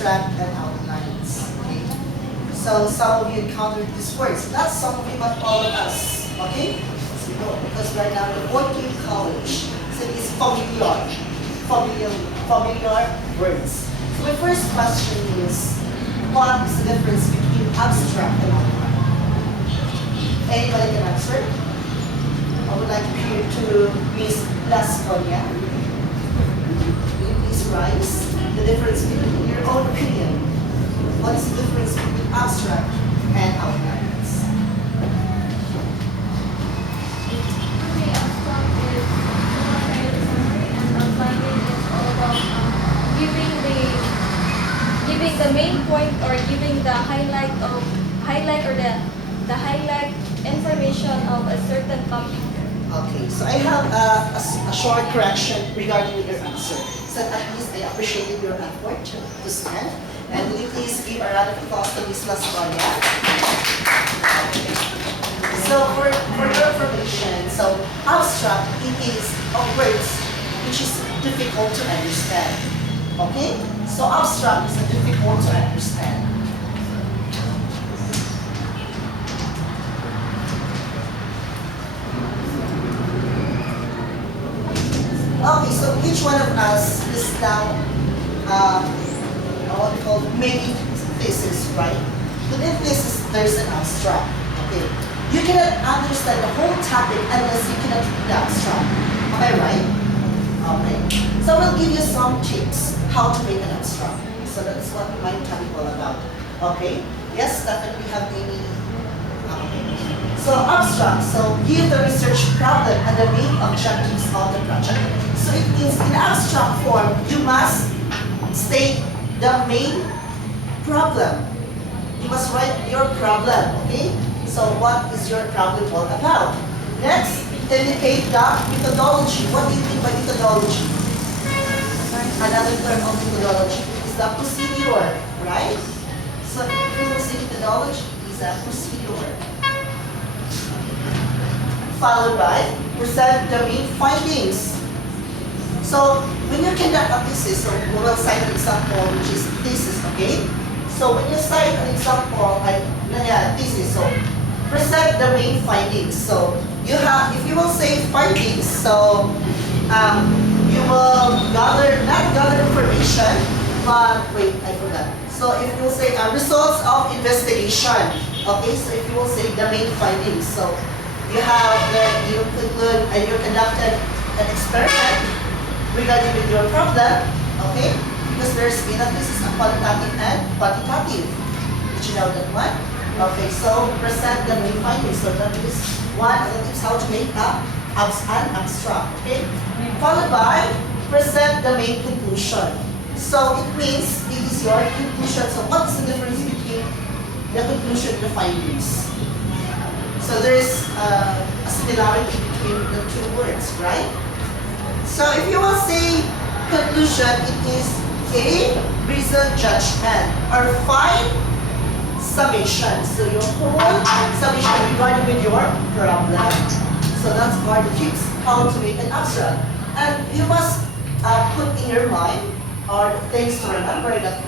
abstract and outlines. Okay? So some of you encountered these words. Not some of you, but all of us. Okay? So, because right now we're working in college. So it's familiar words. So my first question is, what is the difference between abstract and outline? Anybody can answer? I would like to hear to Miss Lasconia. Please rise. The difference between your own opinion. What is the difference between abstract and outlines? Okay, abstract is more kind of summary, and outlining is all about giving the main point or giving the highlight or the highlight information of a certain topic. Okay, so I have a short correction regarding your answer. So at least I appreciated your effort to stand. And will you please give a round of applause to Ms. Lasconia? Okay. So for your information, so abstract, it is a words which is difficult to understand. Okay? So abstract is difficult to understand. Okay, so each one of us is now what we call making thesis, right? Within thesis, there's an abstract. Okay, you cannot understand the whole topic unless you cannot read the abstract. Am I right? Okay. So we'll give you some tips how to make an abstract. So that's what my topic all about. Okay. Yes, definitely have any. So abstract, so give the research problem and the main objectives of the project. So it means in abstract form, you must state the main problem. You must write your problem, okay? So what is your problem all about? Next, indicate the methodology. What do you mean by methodology? Another term of methodology is the procedure, right? So if you will say methodology is a procedure. Followed by present the main findings. So when you conduct a thesis, so we will cite an example which is thesis, okay? So when you cite an example, thesis, so present the main findings. So you have, if you will say findings, so you will not gather information, but wait, I forgot. So if you will say results of investigation, okay? So if you will say the main findings, so you have you conclude and you conducted an experiment regarding with your problem, okay? Because there's been a thesis of qualitative and quantitative. Did you know that one? Okay, so present the main findings. So that is one of the tips how to make an abstract, okay? Followed by present the main conclusion. So it means it is your conclusion. So what is the difference between the conclusion and the findings? So there is a similarity between the two words, right? So if you will say conclusion, it is a reason judgment or fine summation. So your whole summation regarding with your problem. So that's part of the tips how to make an abstract. And you must put in your mind or things to remember that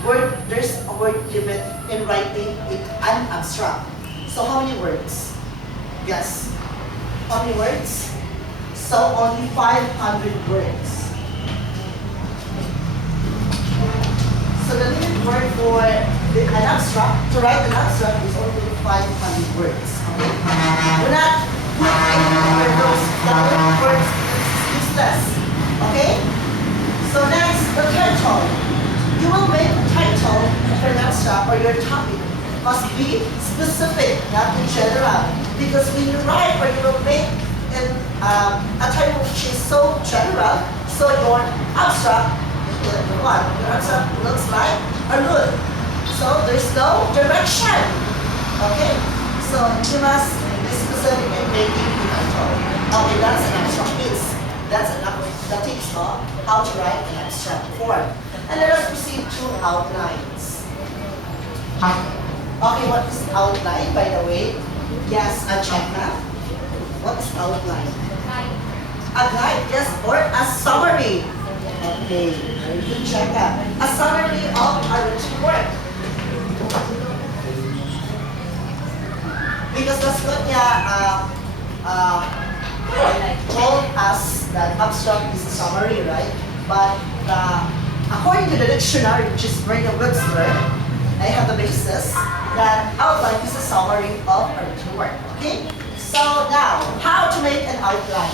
there's a word limit in writing an abstract. So how many words? Yes. How many words? So only 500 words. So the limit word for an abstract, to write an abstract is only 500 words. Okay? Do not put any of those words, it's useless. Okay? So next, the title. You will make a title for an abstract or your topic must be specific, not in general. Because when you write or you will make a title which is so general, so your abstract, your abstract looks like a road. So there's no direction. Okay? So you must be specific in making the title. Okay, that's an abstract piece. That's the tips of how to write an abstract form. And let us proceed to outlines. Okay, what is outline, by the way? Yes, a checkup. What is outline? A guide, yes, or a summary. Okay, Very good, check that. A summary of our written work. Because that's what niya told us that abstract is a summary, right? But according to the dictionary, which is Merriam-Webster, I have the basis that outline is a summary of a written work. Okay? So now, how to make an outline?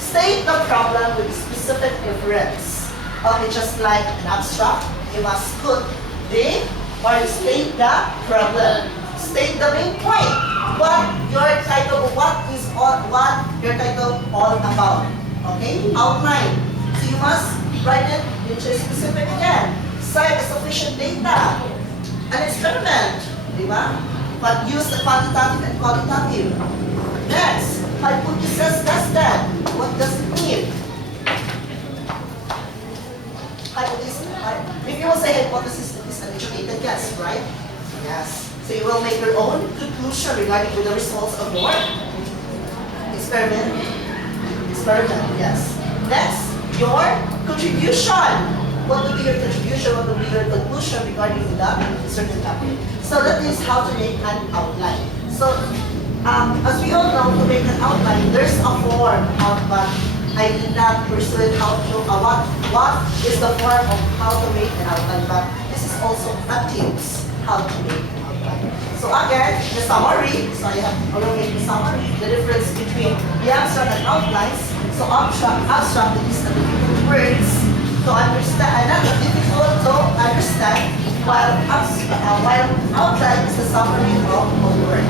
State the problem with specific reference. Okay, just like an abstract, you must put the or state the problem. State the main point. What your title, what your title all about. Okay? Outline. So you must write it into specific again. Cite sufficient data. An experiment. Di ba? But use the quantitative and qualitative. Next, hypothesis tested. What does it mean? Hypothesis. If you will say hypothesis, it is an educated guess, right? Yes. So you will make your own conclusion regarding with the results of your experiment. Experiment, yes. Next, your contribution. What will be your contribution? What will be your conclusion regarding with that certain topic? So that is how to make an outline. So, as we all know, to make an outline, there's a form of, but I did not pursue it how to, what is the form of how to make an outline, but this is also a tips how to make an outline. So again, the summary, so I have already made the summary, the difference between the abstract and outlines. So abstract is the difficult words to understand, not difficult to understand, while outline is the summary of a word.